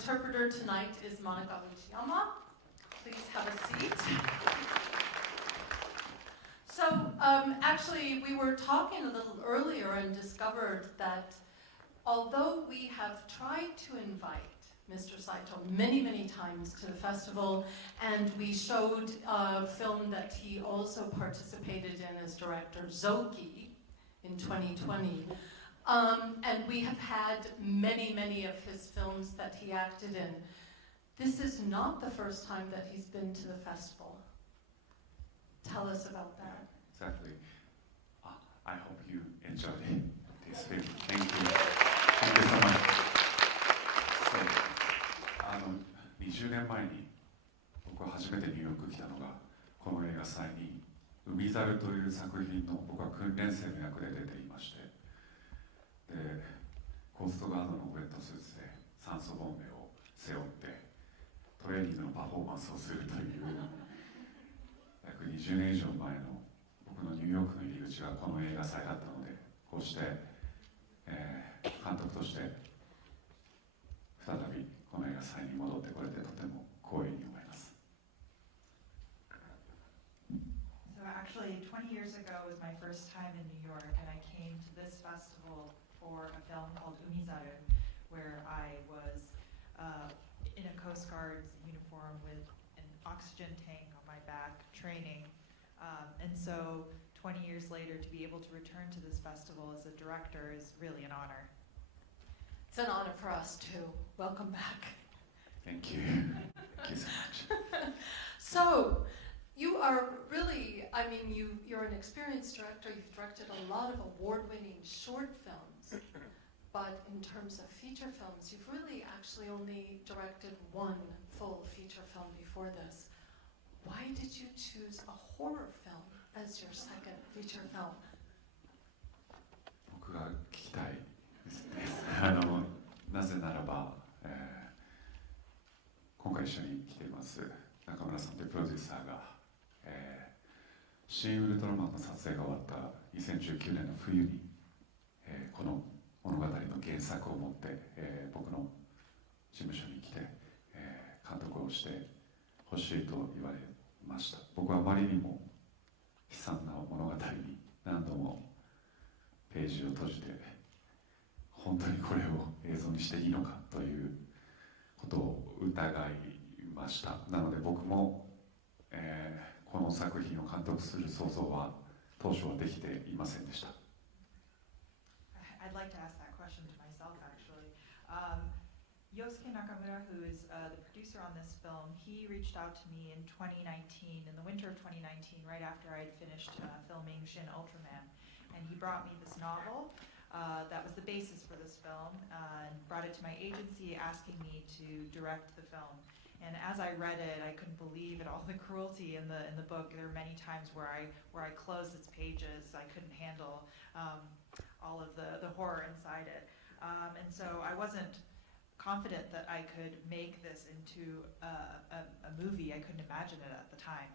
interpreter tonight is Monica Uchiyama. Please have a seat. So actually, we were talking a little earlier and discovered that although we have tried to invite Mr. Saito many, many times to the festival, and we showed a film that he also participated in as director, Zoki, in 2020. And we have had many, many of his films that he acted in. This is not the first time that he's been to the festival. Tell us about that. Exactly. I hope you enjoyed this film. Thank you. Thank you so much. So, 20年前に僕は初めてニューヨーク来たのがこの映画祭に「海猿」という作品の僕は訓練生の役で出ていまして、でコーストガードのウェットスーツで酸素ボンベを背負ってトレーニングのパフォーマンスをするという約20年以上前の僕のニューヨークの入り口がこの映画祭だったので、こうして、監督として再びこの映画祭に戻ってこれてとても光栄に思います。So actually 20 years ago was my first time in New York, and I came to this festival for a film called Umizaru, where I was in a Coast Guard uniform with an oxygen tank on my back training. And so 20 years later, to be able to return to this festival as a director is really an honor. It's an honor for us too. Welcome back. Thank you. Thank you so much. So, you are really, I mean, you're an experienced director. You've directed a lot of award-winning short films. But in terms of feature films, you've really actually only directed one full feature film before this. Why did you choose a horror film as your second feature film? 僕が聞きたいですね。なぜならば、今回一緒に来ています中村さんというプロデューサーが、シン・ウルトラマンの撮影が終わった2019年の冬に、この物語の原作を持って、僕の事務所に来て、監督をしてほしいと言われました。僕はあまりにも悲惨な物語に何度もページを閉じて、本当にこれを映像にしていいのかということを疑いました。なので僕も、この作品を監督する想像は当初はできていませんでした。I'd like to ask that question to myself, actually. Yosuke Nakamura, who is the producer on this film, he reached out to me in 2019, in the winter of 2019, right after I had finished filming Shin Ultraman. And he brought me this novel that was the basis for this film, and brought it to my agency, asking me to direct the film. And as I read it, I couldn't believe it, all the cruelty in the book. There were many times where I closed its pages. I couldn't handle all of the horror inside it. And so I wasn't confident that I could make this into a movie. I couldn't imagine it at the time.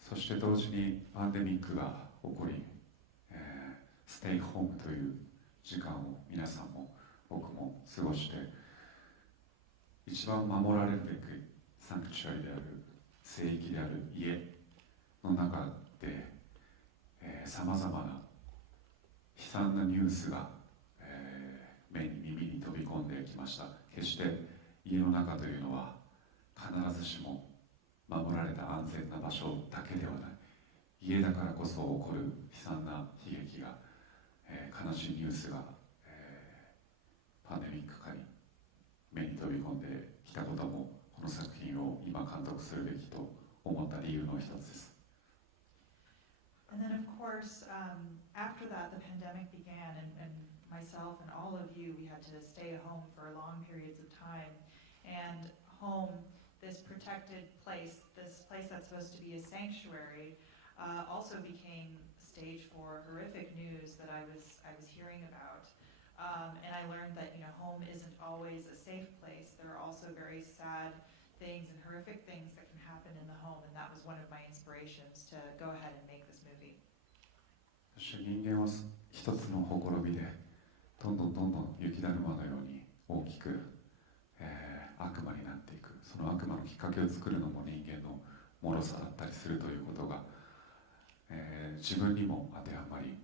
そして同時にパンデミックが起こり、ステイホームという時間を皆さんも僕も過ごして、一番守られるべきサンクチュアリである聖域である家の中で、さまざまな悲惨なニュースが、目に耳に飛び込んできました。決して家の中というのは必ずしも守られた安全な場所だけではない。家だからこそ起こる悲惨な悲劇が、悲しいニュースが、パンデミック下に目に飛び込んできたことも、この作品を今監督するべきと思った理由の一つです。And then, of course, after that, the pandemic began, and myself and all of you, we had to stay at home for long periods of time. And home, this protected place, this place that's supposed to be a sanctuary, also became a stage for horrific news that I was hearing about. And I learned that, home isn't always a safe place. There are also very sad things and horrific things that can happen in the home, and that was one of my inspirations to go ahead and make this movie. そして人間は一つのほころびでどんどん雪だるまのように大きく悪魔になっていく、その悪魔のきっかけを作るのも人間の脆さだったりするということが、自分にも当てはまり、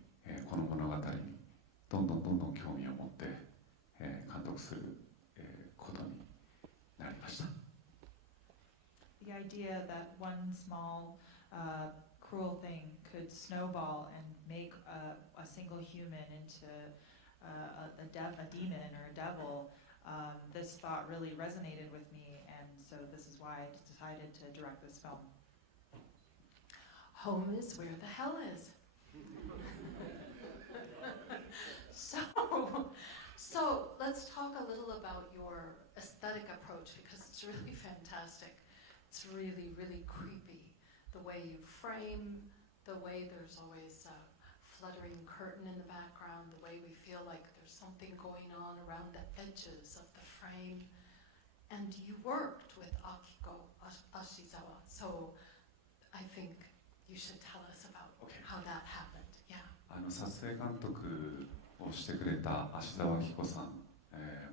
この物語にどんどん興味を持って、監督する、ことになりました。The idea that one small cruel thing could snowball and make a single human into a demon or a devil, this thought really resonated with me, and so this is why I decided to direct this film. Home is where the hell is. So let's talk a little about your aesthetic approach, because it's really fantastic. It's really, really creepy. The way you frame, the way there's always a fluttering curtain in the background, the way we feel like there's something going on around the edges of the frame. And you worked with Akiko Ashizawa, so I think you should tell us about how that happened. Yeah. 撮影監督をしてくれた芦沢彦さん、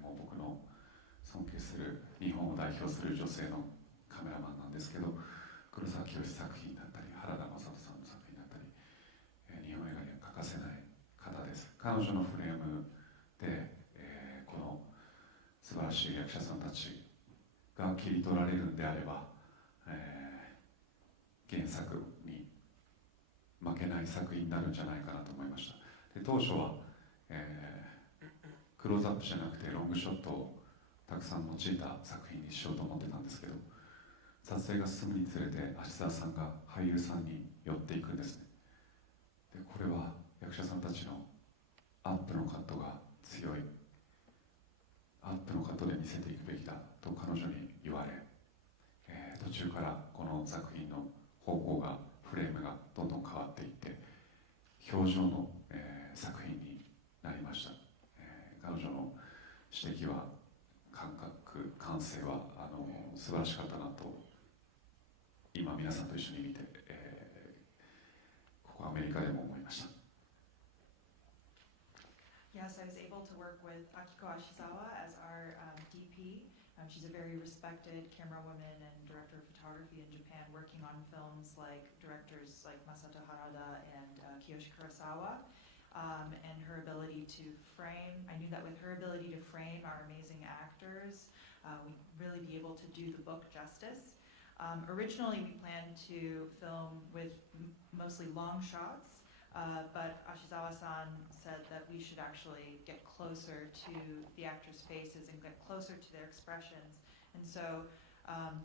もう僕の尊敬する日本を代表する女性のカメラマンなんですけど、黒沢清作品だったり原田雅人さんの作品だったり、日本映画には欠かせない方です。彼女のフレームで、この素晴らしい役者さんたちが切り取られるんであれば、原作に負けない作品になるんじゃないかなと思いました。で、当初は、クローズアップじゃなくてロングショットをたくさん用いた作品にしようと思ってたんですけど、撮影が進むにつれて芦沢さんが俳優さんに寄っていくんですね。で、これは役者さんたちのアップのカットが強い、アップのカットで見せていくべきだと彼女に言われ、途中からこの作品の方向が、フレームがどんどん変わっていって表情の、作品になりました。彼女の指摘は、感覚、感性は素晴らしかったなと今皆さんと一緒に見て、ここアメリカでも思いました。Yes, I was able to work with Akiko Ashizawa as our DP. She's a very respected camera woman and director of photography in Japan, working on films like directors like Masato Harada and Kiyoshi Kurosawa. And her ability to frame, I knew that with her ability to frame our amazing actors, we'd really be able to do the book justice. Originally, we planned to film with mostly long shots, but Ashizawa-san said that we should actually get closer to the actors' faces and get closer to their expressions. And so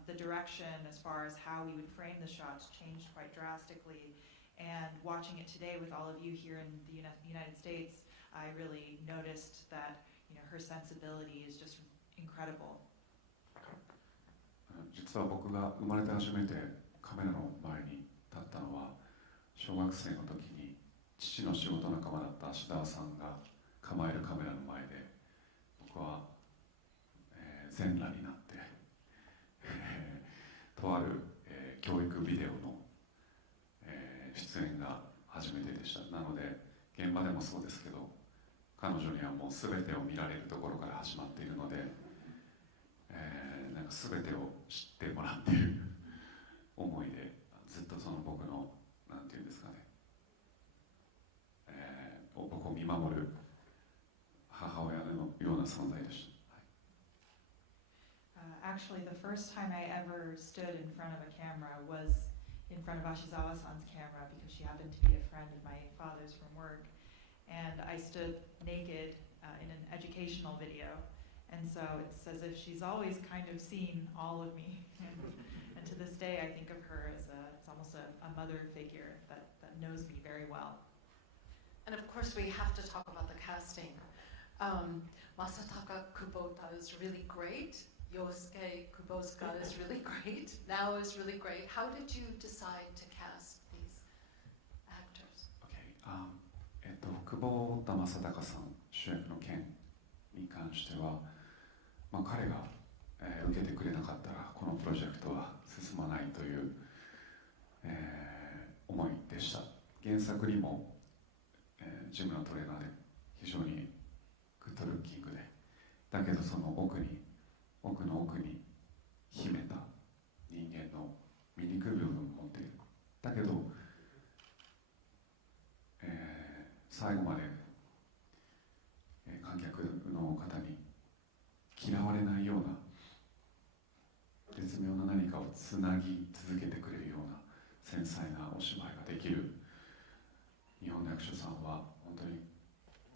the direction as far as how we would frame the shots changed quite drastically. And watching it today with all of you here in the United States, I really noticed that, her sensibility is just incredible. 実は僕が生まれて初めてカメラの前に立ったのは、小学生の時に父の仕事仲間だった芦沢さんが構えるカメラの前で、僕は、全裸になって、とある、教育ビデオの出演が初めてでした。なので現場でもそうですけど、彼女にはもう全てを見られるところから始まっているので、なんか全てを知ってもらっている思いで、ずっとその僕のなんていうんですかね、僕を見守る母親のような存在でした。Actually, the first time I ever stood in front of a camera was in front of Ashizawa-san's camera, because she happened to be a friend of my father's from work. And I stood naked in an educational video. And so it's as if she's always kind of seen all of me. And to this day, I think of her as it's almost a mother figure that knows me very well. And of course, we have to talk about the casting. Masataka Kubota is really great. Yosuke Kubotsuka is really great. Now is really great. How did you decide to cast these actors? Okay. 久保田正孝さん主役の件に関しては、彼が、受けてくれなかったらこのプロジェクトは進まないという、思いでした。原作にも、ジムのトレーナーで非常にグッドルッキングで、だけどその奥に奥の奥に秘めた人間の醜い部分を持っている。だけど、最後まで、観客の方に嫌われないような絶妙な何かをつなぎ続けてくれるような繊細なお芝居ができる日本の役所さんは本当に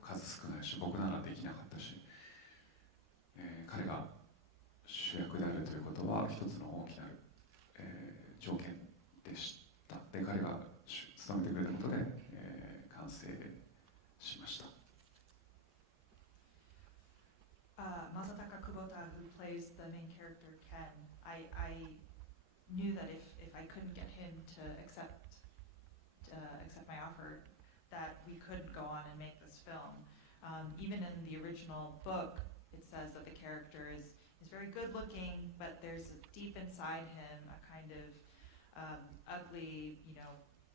数少ないし、僕ならできなかったし、彼が主役であるということは一つの大きなる、条件でした。で、彼が務めてくれたことで、完成しました。Masataka Kubota, who plays the main character Ken, I knew that if I couldn't get him to accept my offer, that we couldn't go on and make this film. Even in the original book, it says that the character is very good looking, but there's deep inside him a kind of ugly,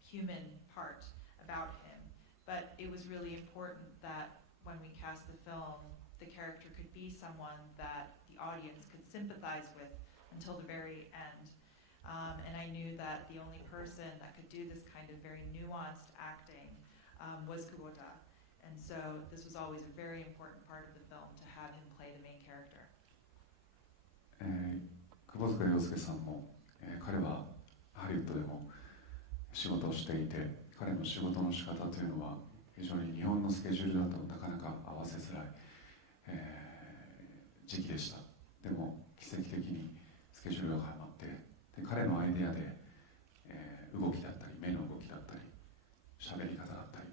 human part about him. But it was really important that when we cast the film, the character could be someone that the audience could sympathize with until the very end. And I knew that the only person that could do this kind of very nuanced acting was Kubota. And so this was always a very important part of the film to have him play the main character. 窪塚洋介さんも、彼はハリウッドでも仕事をしていて、彼の仕事の仕方というのは非常に日本のスケジュールだとなかなか合わせづらい、時期でした。でも奇跡的にスケジュールがはまって、で彼のアイデアで、動きだったり目の動きだったり喋り方だったり、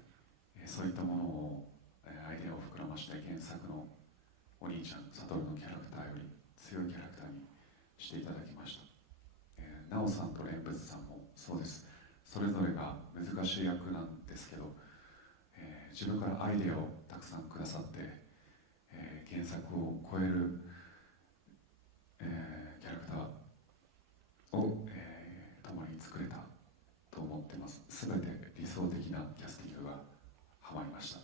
そういったものを、アイデアを膨らまして原作のお兄ちゃん悟のキャラクターより強いキャラクターにしていただきました。なおさんと蓮仏さんもそうです。それぞれが難しい役なんですけど、自分からアイデアをたくさんくださって、原作を超える、キャラクターを、共に作れたと思っています。すべて理想的なキャスティングがはまりました。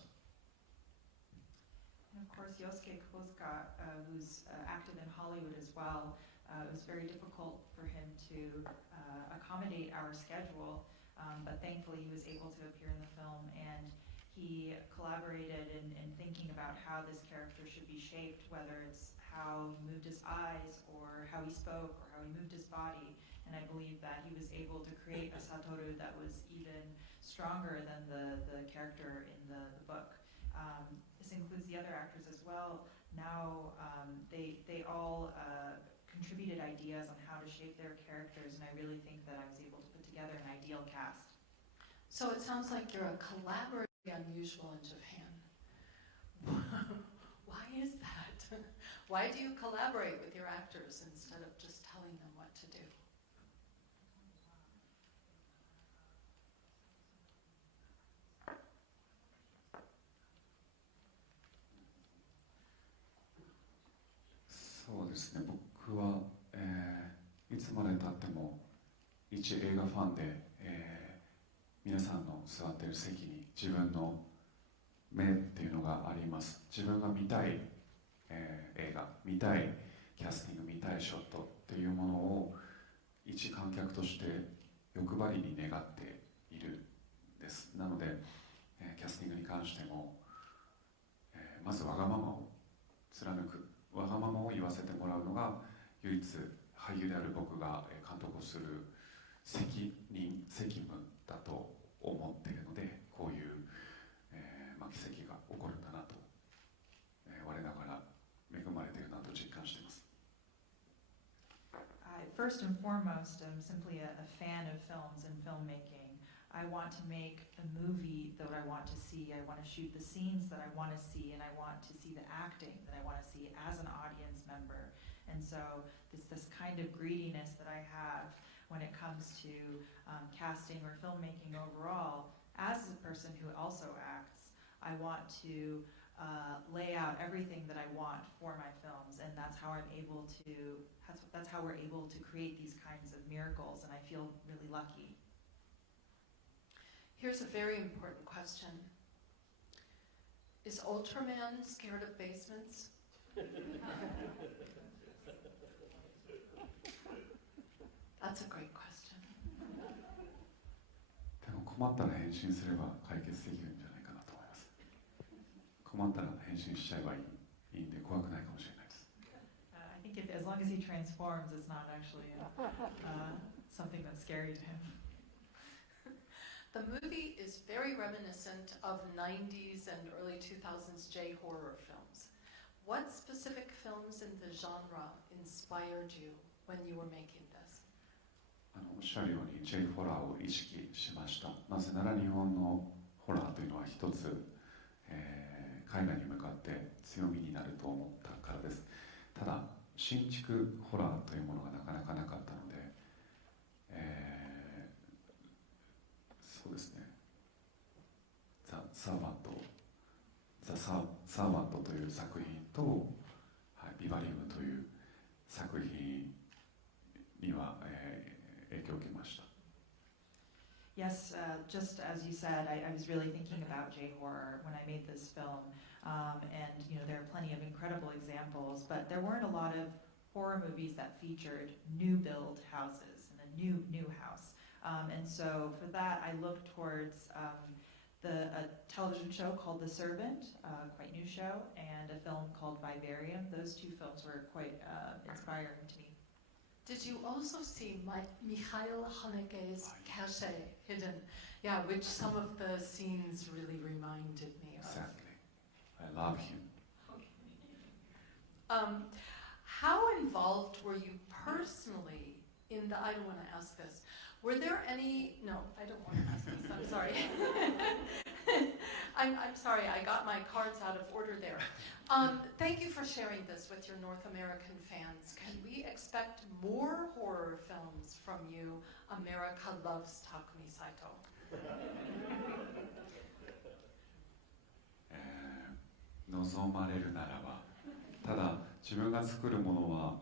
And of course, Yosuke Kubota, who's acted in Hollywood as well, it was very difficult for him to accommodate our schedule, but thankfully he was able to appear in the film, and he collaborated in thinking about how this character should be shaped, whether it's how he moved his eyes or how he spoke or how he moved his body. And I believe that he was able to create a Satoru that was even stronger than the character in the book. This includes the other actors as well. Now they all contributed ideas on how to shape their characters, and I really think that I was able to put together an ideal cast. So it sounds like you're a collaborator unusual in Japan. Why is that? Why do you collaborate with your actors instead of just telling them what to do?そうですね、僕は、いつまでたっても一映画ファンで、皆さんの座っている席に自分の目っていうのがあります。自分が見たい、映画、見たいキャスティング、見たいショットっていうものを一観客として欲張りに願っているんです。なので、キャスティングに関しても、まずわがままを貫く、わがままを言わせてもらうのが唯一俳優である僕が監督をする責務だと思っているので、こういう、奇跡が起こるんだなと、我ながら恵まれているなと実感しています。First and foremost, I'm simply a fan of films and filmmaking. I want to make a movie that I want to see. I want to shoot the scenes that I want to see, and I want to see the acting that I want to see as an audience member. And so this kind of greediness that I have when it comes to casting or filmmaking overall, as a person who also acts, I want to lay out everything that I want for my films, and that's how we're able to create these kinds of miracles, and I feel really lucky. Here's a very important question. Is Ultraman scared of basements? That's a great question. でも困ったら返信すれば解決できるんじゃないかなと思います。困ったら返信しちゃえばいいんで怖くないかもしれないです。I think as long as he transforms, it's not actually something that's scary to him. The movie is very reminiscent of 90s and early 2000s J-horror films. What specific films in the genre inspired you when you were making this? おっしゃるように J ホラーを意識しました。なぜなら日本のホラーというのは一つ、海外に向かって強みになると思ったからです。ただ新築ホラーというものがなかなかなかったので、そうですね、ザ・サーバントという作品と、はい、ビバリウムという作品には、影響を受けました。Yes, just as you said, I was really thinking about J-horror when I made this film, and there are plenty of incredible examples, but there weren't a lot of horror movies that featured new build houses and a new house. And so for that, I looked towards a television show called The Servant, quite new show, and a film called Vivarium. Those two films were quite inspiring to me. Did you also see Mikhail Haneke's Cache hidden? Yeah, which some of the scenes really reminded me of. Exactly. I love him. How involved were you personally in the, I don't want to ask this, were there any, no, I don't want to ask this, I'm sorry. I'm sorry, I got my cards out of order there. Thank you for sharing this with your North American fans. Can we expect more horror films from you? America loves Takumi Saito. 望まれるならば、ただ自分が作るものは、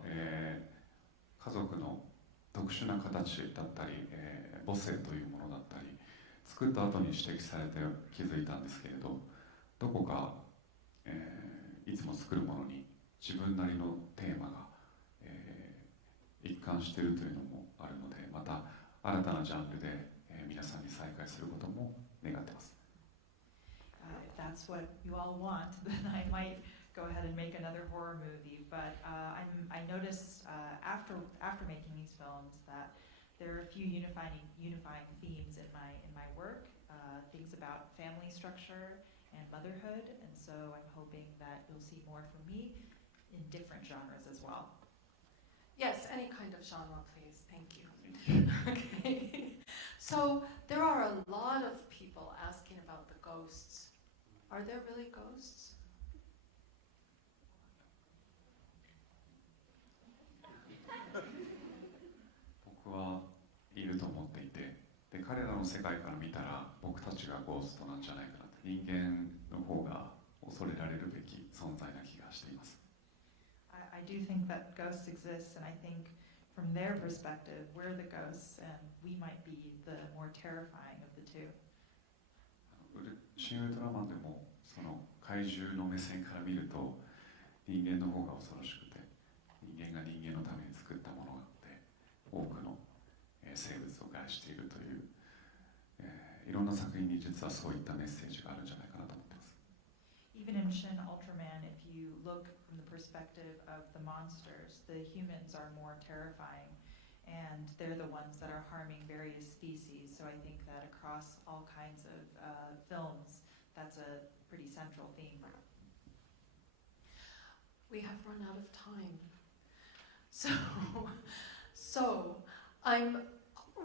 家族の特殊な形だったり、母性というものだったり、作った後に指摘されて気づいたんですけれど、どこか、いつも作るものに自分なりのテーマが、一貫しているというのもあるので、また新たなジャンルで、皆さんに再会することも願っています。If that's what you all want, then I might go ahead and make another horror movie. But I noticed after making these films that there are a few unifying themes in my work, things about family structure and motherhood, and so I'm hoping that you'll see more from me in different genres as well. Yes, any kind of genre, please. Thank you. Okay. So there are a lot of people asking about the ghosts. Are there really ghosts? 僕はいると思っていて、で彼らの世界から見たら僕たちがゴーストなんじゃないかなって、人間の方が恐れられるべき存在な気がしています。I do think that ghosts exist, and I think from their perspective, we're the ghosts, and we might be the more terrifying of the two. シン・ウルトラマンでもその怪獣の目線から見ると人間の方が恐ろしくて、人間が人間のために作ったもので多くの生物を害しているという、いろんな作品に実はそういったメッセージがあるんじゃないかなと思っています。Even in Shin Ultraman, if you look from the perspective of the monsters, the humans are more terrifying, and they're the ones that are harming various species. So I think that across all kinds of films, that's a pretty central theme. We have run out of time. So I'm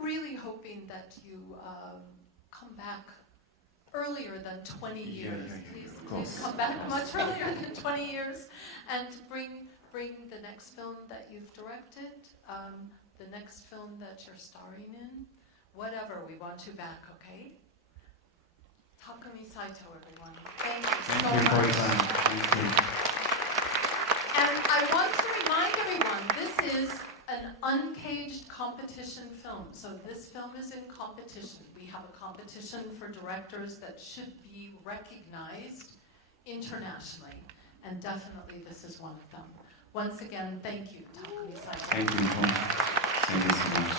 really hoping that you come back earlier than 20 years. Please come back much earlier than 20 years and bring the next film that you've directed, the next film that you're starring in, whatever, we want you back, okay? Takumi Saito, everyone. Thank you so much. Thank you. And I want to remind everyone, this is an uncaged competition film. So this film is in competition. We have a competition for directors that should be recognized internationally. And definitely this is one of them. Once again, thank you, Takumi Saito. Thank you so much.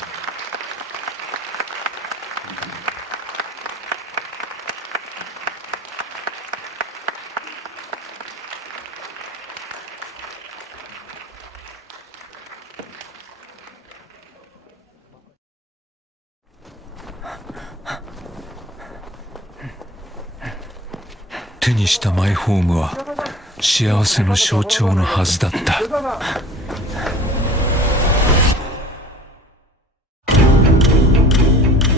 手にしたマイホームは幸せの象徴のはずだった。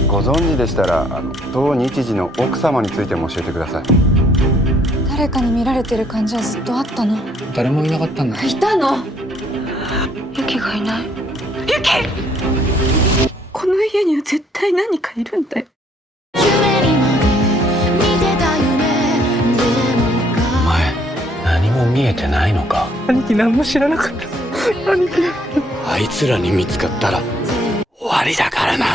ご存知でしたら当日時の奥様についても教えてください。誰かに見られてる感じはずっとあったの？誰もいなかったんだ。いたの。ユキがいない。ユキ！この家には絶対何かいるんだよ。お前何も見えてないのか？兄貴何も知らなかった。兄貴。あいつらに見つかったら終わりだからな。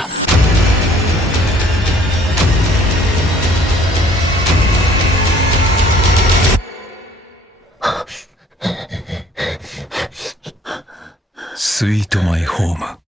スイートマイホーム。